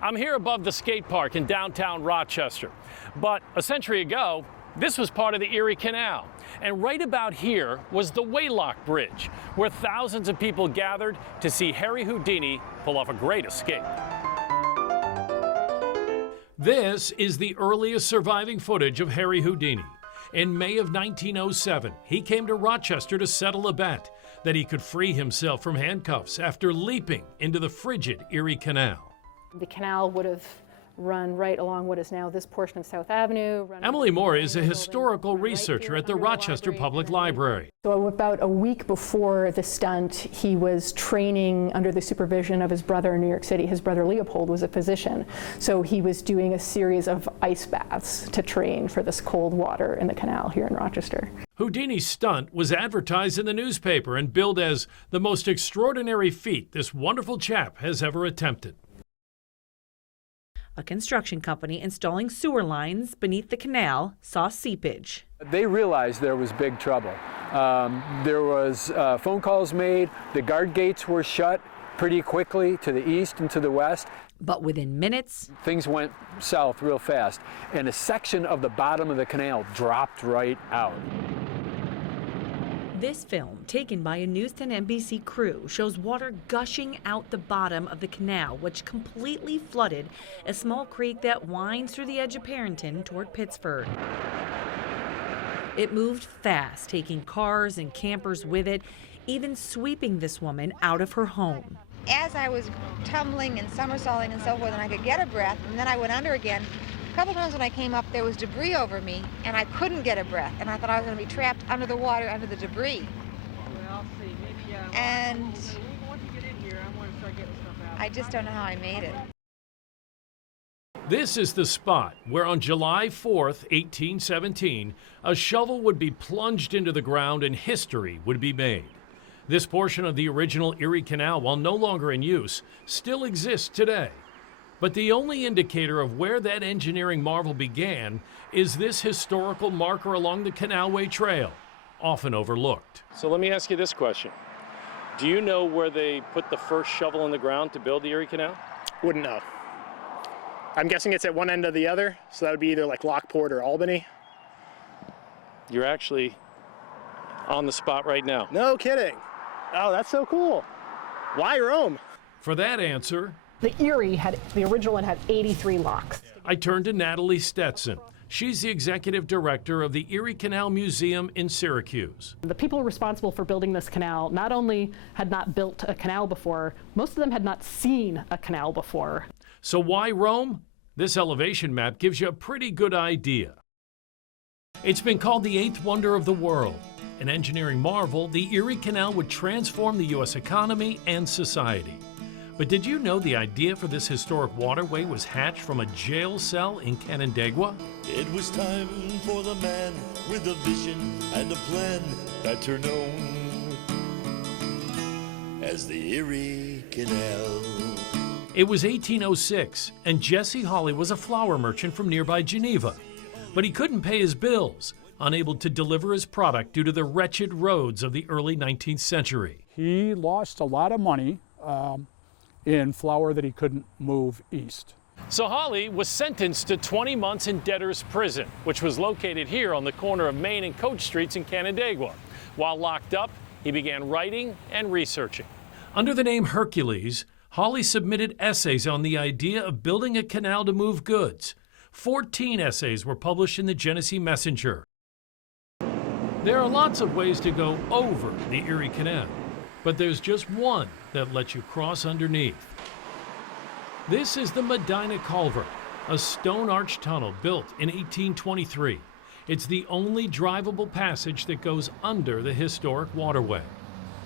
I'm here above the skate park in downtown Rochester. But a century ago, this was part of the Erie Canal. And right about here was the Waylock Bridge, where thousands of people gathered to see Harry Houdini pull off a great escape. This is the earliest surviving footage of Harry Houdini. In May of 1907, he came to Rochester to settle a bet that he could free himself from handcuffs after leaping into the frigid Erie Canal. The canal would have run right along what is now this portion of South Avenue. Emily Moore is a historical researcher at the Rochester Public Library. So about a week before the stunt, he was training under the supervision of his brother in New York City. His brother Leopold was a physician, so he was doing a series of ice baths to train for this cold water in the canal here in Rochester. Houdini's stunt was advertised in the newspaper and billed as the most extraordinary feat this wonderful chap has ever attempted. A construction company installing sewer lines beneath the canal saw seepage. They realized there was big trouble. There was phone calls made. The guard gates were shut pretty quickly to the east and to the west. But within minutes, things went south real fast, and a section of the bottom of the canal dropped right out. This film, taken by a News 10 NBC crew, shows water gushing out the bottom of the canal, which completely flooded a small creek that winds through the edge of Perrington toward Pittsford. It moved fast, taking cars and campers with it, even sweeping this woman out of her home. As I was tumbling and somersaulting and so forth, and I could get a breath, and then I went under again. A couple times when I came up, there was debris over me, and I couldn't get a breath, and I thought I was going to be trapped under the water, under the debris. And I just don't know how I made it. This is the spot where on July 4th, 1817, a shovel would be plunged into the ground and history would be made. This portion of the original Erie Canal, while no longer in use, still exists today. But the only indicator of where that engineering marvel began is this historical marker along the Canalway Trail, often overlooked. So let me ask you this question. Do you know where they put the first shovel in the ground to build the Erie Canal? Wouldn't know. I'm guessing it's at one end or the other, so that would be either like Lockport or Albany. You're actually on the spot right now. No kidding. Oh, that's so cool. Why Rome? For that answer, The original one had 83 locks. I turned to Natalie Stetson. She's the executive director of the Erie Canal Museum in Syracuse. The people responsible for building this canal not only had not built a canal before, most of them had not seen a canal before. So why Rome? This elevation map gives you a pretty good idea. It's been called the eighth wonder of the world. An engineering marvel, the Erie Canal would transform the U.S. economy and society. But did you know the idea for this historic waterway was hatched from a jail cell in Canandaigua? It was time for the man with a vision and a plan that are known as the Erie Canal. It was 1806, and Jesse Hawley was a flour merchant from nearby Geneva. But he couldn't pay his bills, unable to deliver his product due to the wretched roads of the early 19th century. He lost a lot of money in flour that he couldn't move east. So Hawley was sentenced to 20 months in debtor's prison, which was located here on the corner of Main and Coach Streets in Canandaigua. While locked up, he began writing and researching. Under the name Hercules, Hawley submitted essays on the idea of building a canal to move goods. 14 essays were published in the Genesee Messenger. There are lots of ways to go over the Erie Canal, but there's just one that lets you cross underneath. This is the Medina Culvert, a stone arch tunnel built in 1823. It's the only drivable passage that goes under the historic waterway.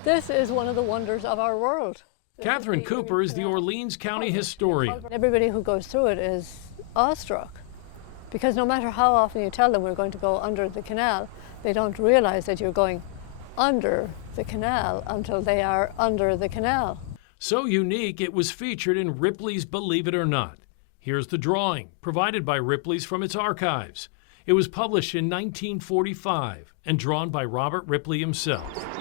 This is one of the wonders of our world. Catherine Cooper is the Orleans County historian. Everybody who goes through it is awestruck, because no matter how often you tell them we're going to go under the canal, they don't realize that you're going under the canal until they are under the canal. So unique, it was featured in Ripley's Believe It or Not. Here's the drawing, provided by Ripley's from its archives. It was published in 1945 and drawn by Robert Ripley himself.